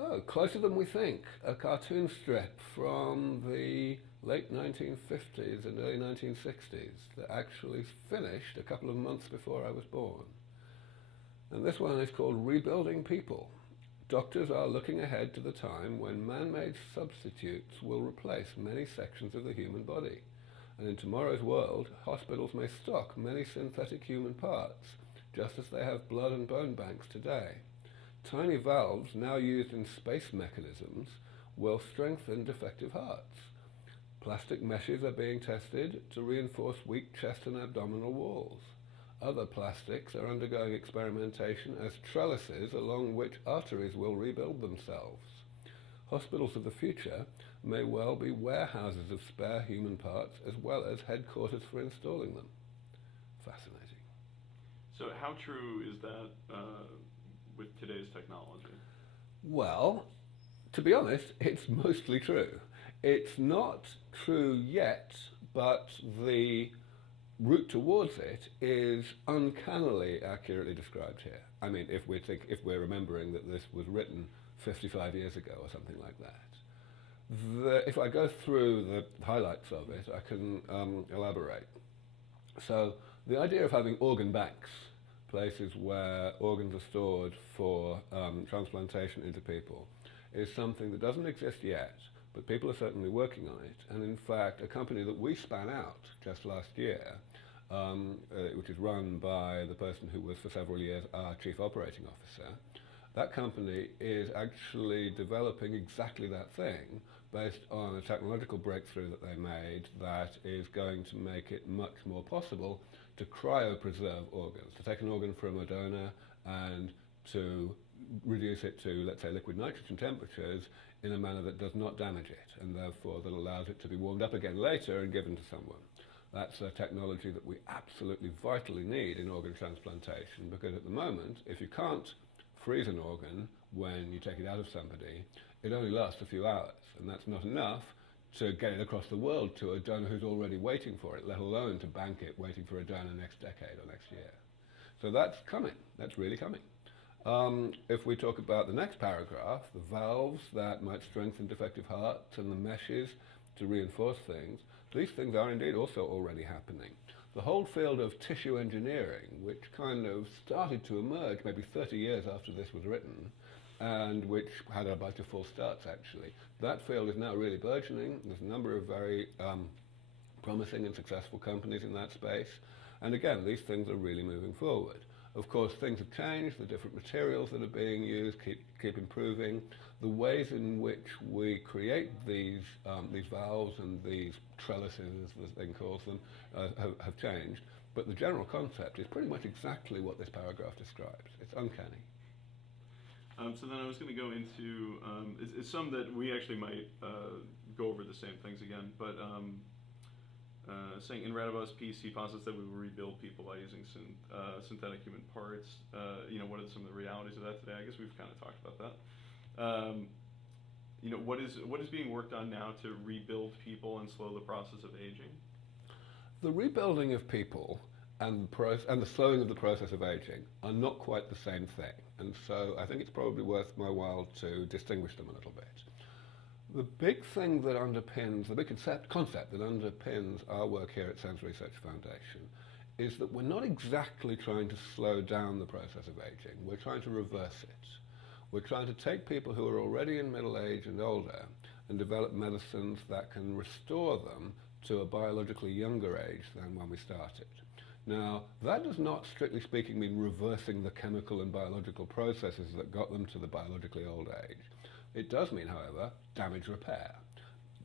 Oh, closer than we think. A cartoon strip from the late 1950s and early 1960s that actually finished a couple of months before I was born. And this one is called Rebuilding People. Doctors are looking ahead to the time when man-made substitutes will replace many sections of the human body. And in tomorrow's world, hospitals may stock many synthetic human parts, just as they have blood and bone banks today. Tiny valves, now used in space mechanisms, will strengthen defective hearts. Plastic meshes are being tested to reinforce weak chest and abdominal walls. Other plastics are undergoing experimentation as trellises along which arteries will rebuild themselves. Hospitals of the future may well be warehouses of spare human parts as well as headquarters for installing them. Fascinating. So how true is that with today's technology? Well, to be honest, it's mostly true. It's not true yet, but the route towards it is uncannily accurately described here. I mean, if we're remembering that this was written 55 years ago or something like that. If I go through the highlights of it, I can elaborate. So the idea of having organ banks, places where organs are stored for transplantation into people, is something that doesn't exist yet, but people are certainly working on it. And in fact, a company that we span out just last year, which is run by the person who was for several years our chief operating officer, that company is actually developing exactly that thing based on a technological breakthrough that they made that is going to make it much more possible to cryopreserve organs, to take an organ from a donor and to reduce it to, let's say, liquid nitrogen temperatures in a manner that does not damage it, and therefore that allows it to be warmed up again later and given to someone. That's a technology that we absolutely vitally need in organ transplantation, because at the moment, if you can't freeze an organ when you take it out of somebody, it only lasts a few hours, and that's not enough to get it across the world to a donor who's already waiting for it, let alone to bank it waiting for a donor next decade or next year. So that's coming. That's really coming. If we talk about the next paragraph, the valves that might strengthen defective hearts and the meshes to reinforce things, these things are indeed also already happening. The whole field of tissue engineering, which kind of started to emerge maybe 30 years after this was written, and which had a bunch of false starts actually, that field is now really burgeoning. There's a number of very promising and successful companies in that space. And again, these things are really moving forward. Of course, things have changed. The different materials that are being used keep improving. The ways in which we create these valves and these trellises, as the thing calls them, have changed. But the general concept is pretty much exactly what this paragraph describes. It's uncanny. So then I was going to go into it's some that we actually might go over the same things again, but saying in Radebaugh's piece, he posits that we will rebuild people by using synthetic human parts. What are some of the realities of that today? I guess we've kind of talked about that. What is being worked on now to rebuild people and slow the process of aging? The rebuilding of people and the slowing of the process of aging are not quite the same thing. And so I think it's probably worth my while to distinguish them a little bit. The big thing that underpins, the big concept that underpins our work here at Sense Research Foundation is that we're not exactly trying to slow down the process of aging, we're trying to reverse it. We're trying to take people who are already in middle age and older and develop medicines that can restore them to a biologically younger age than when we started. Now, that does not, strictly speaking, mean reversing the chemical and biological processes that got them to the biologically old age. It does mean, however, damage repair.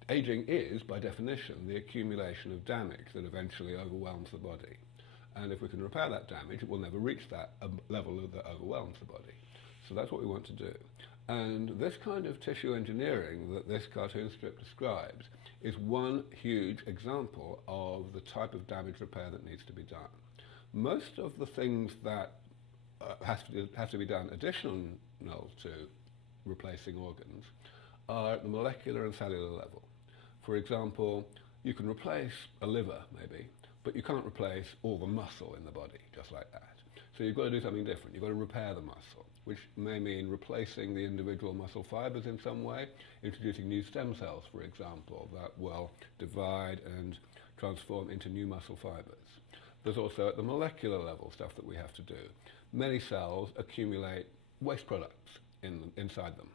Aging is, by definition, the accumulation of damage that eventually overwhelms the body. And if we can repair that damage, it will never reach that level that overwhelms the body. So that's what we want to do. And this kind of tissue engineering that this cartoon strip describes is one huge example of the type of damage repair that needs to be done. Most of the things that have to be done additional to replacing organs are at the molecular and cellular level. For example, you can replace a liver maybe, but you can't replace all the muscle in the body just like that. So you've got to do something different. You've got to repair the muscle. which may mean replacing the individual muscle fibers in some way, introducing new stem cells, for example, that will divide and transform into new muscle fibers. There's also at the molecular level stuff that we have to do. Many cells accumulate waste products inside them,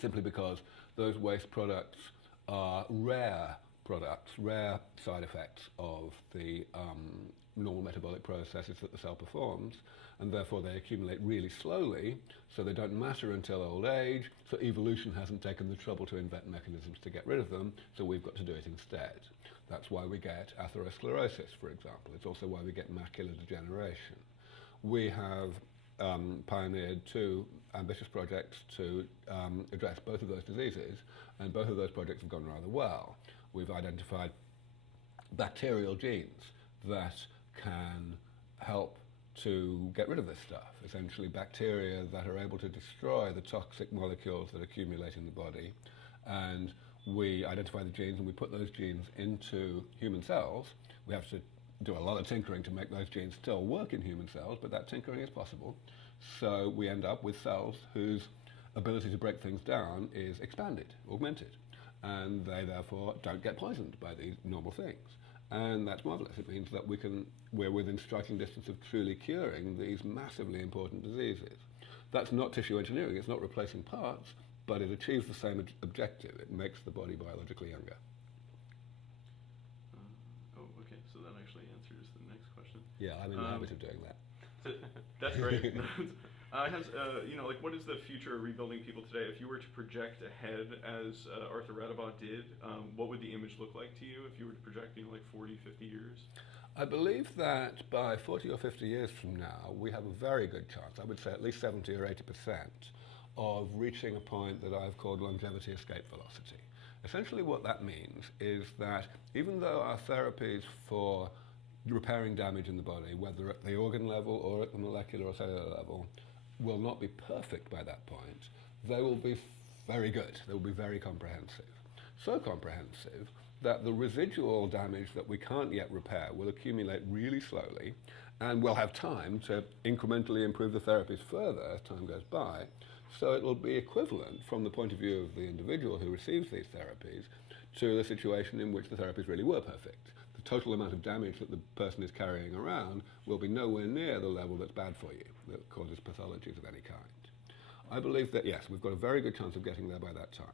simply because those waste products are rare products, rare side effects of the normal metabolic processes that the cell performs, and therefore they accumulate really slowly, so they don't matter until old age, so evolution hasn't taken the trouble to invent mechanisms to get rid of them, so we've got to do it instead. That's why we get atherosclerosis, for example. It's also why we get macular degeneration. We have pioneered two ambitious projects to address both of those diseases, and both of those projects have gone rather well. We've identified bacterial genes that can help to get rid of this stuff, essentially bacteria that are able to destroy the toxic molecules that accumulate in the body. And we identify the genes and we put those genes into human cells. We have to do a lot of tinkering to make those genes still work in human cells, but that tinkering is possible. So we end up with cells whose ability to break things down is expanded, augmented, and they therefore don't get poisoned by these normal things. And that's marvelous. It means that we're within striking distance of truly curing these massively important diseases. That's not tissue engineering, it's not replacing parts, but it achieves the same objective. It makes the body biologically younger. Okay, so that actually answers the next question. Yeah, I'm in the habit of doing that. That's great. What is the future of rebuilding people today? If you were to project ahead as Arthur Radebaugh did, what would the image look like to you if you were to project, 40, 50 years? I believe that by 40 or 50 years from now, we have a very good chance, I would say at least 70 or 80%, of reaching a point that I've called longevity escape velocity. Essentially what that means is that even though our therapies for repairing damage in the body, whether at the organ level or at the molecular or cellular level, will not be perfect by that point, they will be very good. They will be very comprehensive. So comprehensive that the residual damage that we can't yet repair will accumulate really slowly, and we'll have time to incrementally improve the therapies further as time goes by. So it will be equivalent from the point of view of the individual who receives these therapies to the situation in which the therapies really were perfect. The total amount of damage that the person is carrying around will be nowhere near the level that's bad for you, that causes pathologies of any kind. I believe that, yes, we've got a very good chance of getting there by that time.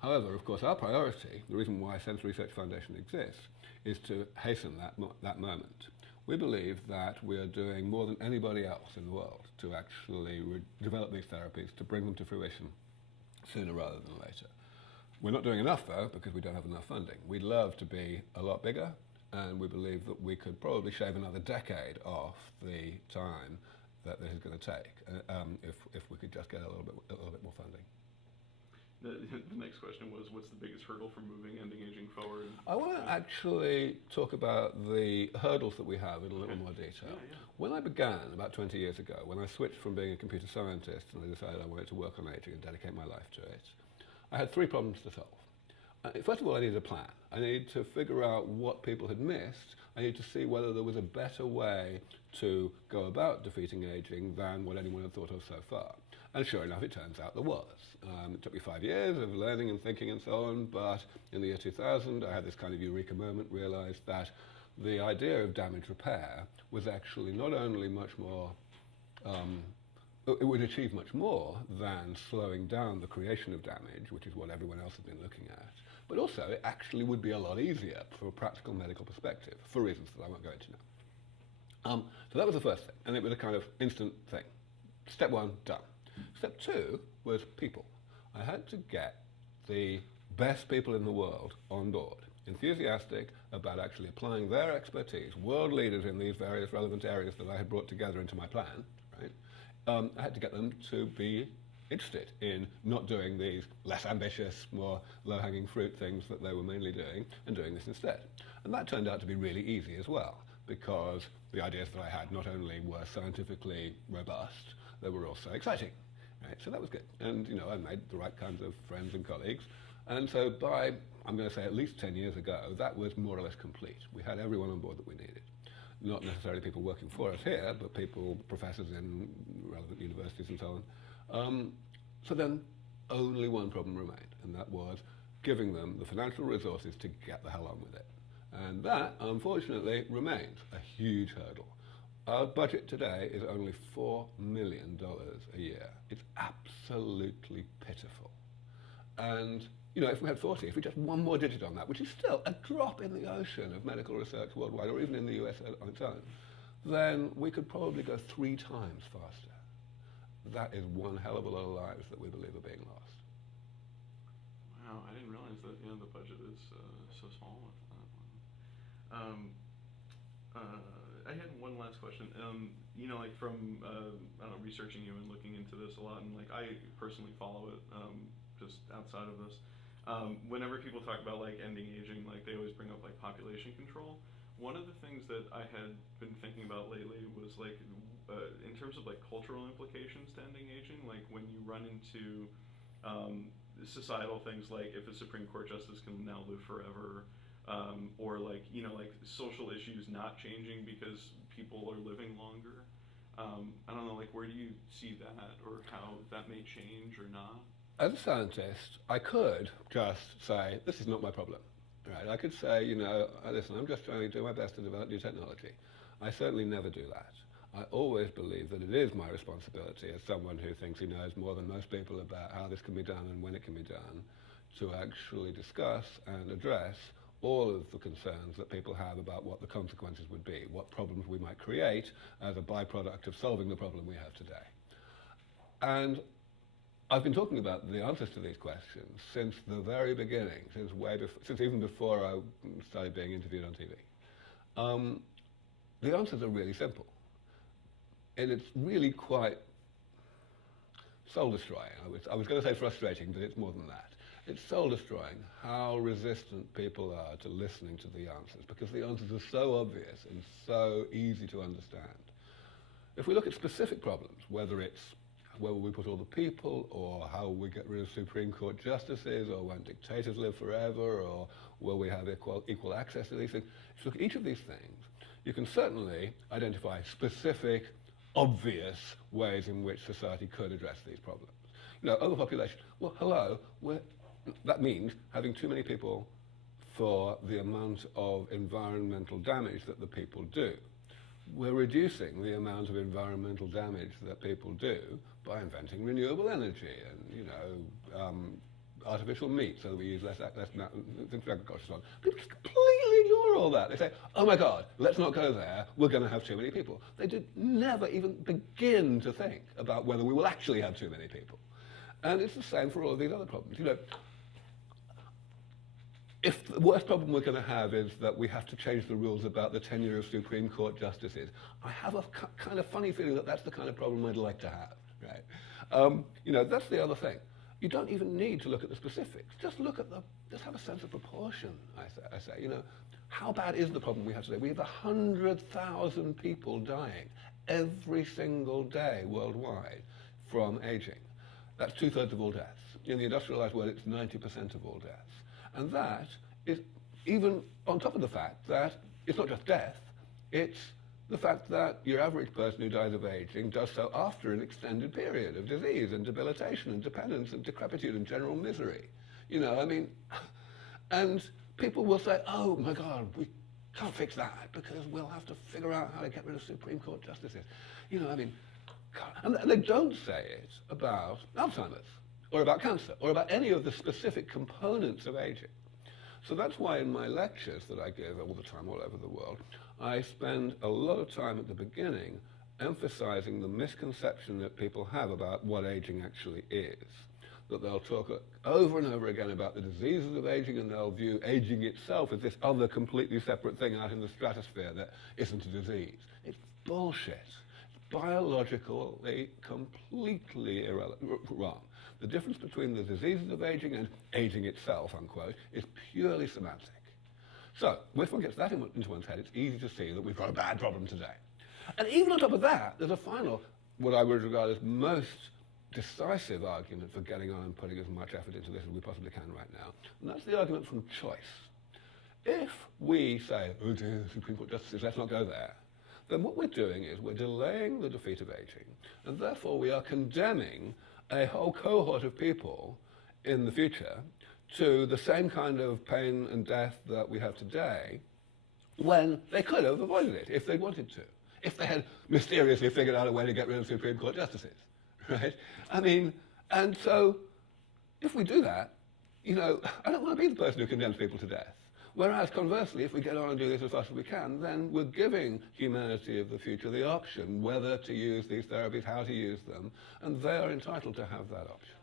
However, of course, our priority, the reason why Sensory Research Foundation exists, is to hasten that moment. We believe that we are doing more than anybody else in the world to actually develop these therapies, to bring them to fruition sooner rather than later. We're not doing enough, though, because we don't have enough funding. We'd love to be a lot bigger, and we believe that we could probably shave another decade off the time that this is going to take if we could just get a little bit more funding. The next question was, what's the biggest hurdle for moving ending aging forward? I want to actually talk about the hurdles that we have in a little more detail. Yeah. When I began about 20 years ago, when I switched from being a computer scientist and I decided I wanted to work on aging and dedicate my life to it, I had three problems to solve. First of all, I needed a plan. I needed to figure out what people had missed. I needed to see whether there was a better way to go about defeating aging than what anyone had thought of so far. And sure enough, it turns out there was. It took me 5 years of learning and thinking and so on, but in the year 2000, I had this kind of eureka moment, realized that the idea of damage repair was actually not only much more, it would achieve much more than slowing down the creation of damage, which is what everyone else has been looking at, but also it actually would be a lot easier from a practical medical perspective, for reasons that I won't go into now. So that was the first thing, and it was a kind of instant thing. Step one, done. Step two was people. I had to get the best people in the world on board, enthusiastic about actually applying their expertise, world leaders in these various relevant areas that I had brought together into my plan, right? I had to get them to be interested in not doing these less ambitious, more low-hanging fruit things that they were mainly doing, and doing this instead. And that turned out to be really easy as well, because the ideas that I had not only were scientifically robust, they were also exciting. Right? So that was good. And, I made the right kinds of friends and colleagues. And so by, I'm going to say at least 10 years ago, that was more or less complete. We had everyone on board that we needed. not necessarily people working for us here, but people, professors in relevant universities and so on. So then only one problem remained, and that was giving them the financial resources to get the hell on with it. And that, unfortunately, remains a huge hurdle. Our budget today is only $4 million a year. It's absolutely pitiful. And, you know, if we had 40, if we just one more digit on that, which is still a drop in the ocean of medical research worldwide, or even in the US on its own, then we could probably go 3 times faster. That is one hell of a lot of lives that we believe are being lost. Wow, I didn't realize that the budget is so small with that one. I had one last question. Like from I don't know, researching you and looking into this a lot, and like I personally follow it just outside of this. Whenever people talk about like ending aging, like they always bring up like population control. One of the things that I had been thinking about lately was like in terms of like cultural implications to ending aging, like when you run into societal things like if a Supreme Court justice can now live forever, or like like social issues not changing because people are living longer. I don't know, like where do you see that, or how that may change or not? As a scientist, I could just say, this is not my problem. Right? I could say, listen, I'm just trying to do my best to develop new technology. I certainly never do that. I always believe that it is my responsibility as someone who thinks he knows more than most people about how this can be done and when it can be done, to actually discuss and address all of the concerns that people have about what the consequences would be, what problems we might create as a byproduct of solving the problem we have today. And I've been talking about the answers to these questions since the very beginning, since even before I started being interviewed on TV. The answers are really simple. And it's really quite soul-destroying. I was going to say frustrating, but it's more than that. It's soul-destroying how resistant people are to listening to the answers, because the answers are so obvious and so easy to understand. If we look at specific problems, whether it's where will we put all the people, or how will we get rid of Supreme Court justices, or won't dictators live forever, or will we have equal access to these things, if you look at each of these things, you can certainly identify specific, obvious ways in which society could address these problems. Overpopulation. Well, hello, that means having too many people for the amount of environmental damage that the people do. We're reducing the amount of environmental damage that people do by inventing renewable energy and, artificial meat, so that we use less things for agriculture and so on. People just completely ignore all that. They say, oh my God, let's not go there, we're going to have too many people. They did never even begin to think about whether we will actually have too many people. And it's the same for all of these other problems. If the worst problem we're going to have is that we have to change the rules about the tenure of Supreme Court justices, I have a kind of funny feeling that that's the kind of problem I'd like to have, right? That's the other thing. You don't even need to look at the specifics. Just have a sense of proportion, I say. How bad is the problem we have today? We have 100,000 people dying every single day worldwide from aging. That's 2/3 of all deaths. In the industrialized world, it's 90% of all deaths. And that is even on top of the fact that it's not just death, it's the fact that your average person who dies of aging does so after an extended period of disease and debilitation and dependence and decrepitude and general misery. And people will say, oh my God, we can't fix that because we'll have to figure out how to get rid of Supreme Court justices. God. And they don't say it about Alzheimer's or about cancer or about any of the specific components of aging. So that's why in my lectures that I give all the time all over the world, I spend a lot of time at the beginning emphasizing the misconception that people have about what aging actually is. That they'll talk over and over again about the diseases of aging, and they'll view aging itself as this other completely separate thing out in the stratosphere that isn't a disease. It's bullshit. It's biologically completely wrong. The difference between the diseases of aging and aging itself, unquote, is purely semantic. So, if one gets that into one's head, it's easy to see that we've got a bad problem today. And even on top of that, there's a final, what I would regard as most decisive argument for getting on and putting as much effort into this as we possibly can right now, and that's the argument from choice. If we say, oh dear, Supreme Court justices, let's not go there, then what we're doing is we're delaying the defeat of aging, and therefore we are condemning a whole cohort of people in the future to the same kind of pain and death that we have today, when they could have avoided it if they wanted to, if they had mysteriously figured out a way to get rid of Supreme Court justices, right? I mean, and so if we do that, you know, I don't want to be the person who condemns people to death. Whereas conversely, if we get on and do this as fast as we can, then we're giving humanity of the future the option whether to use these therapies, how to use them, and they are entitled to have that option.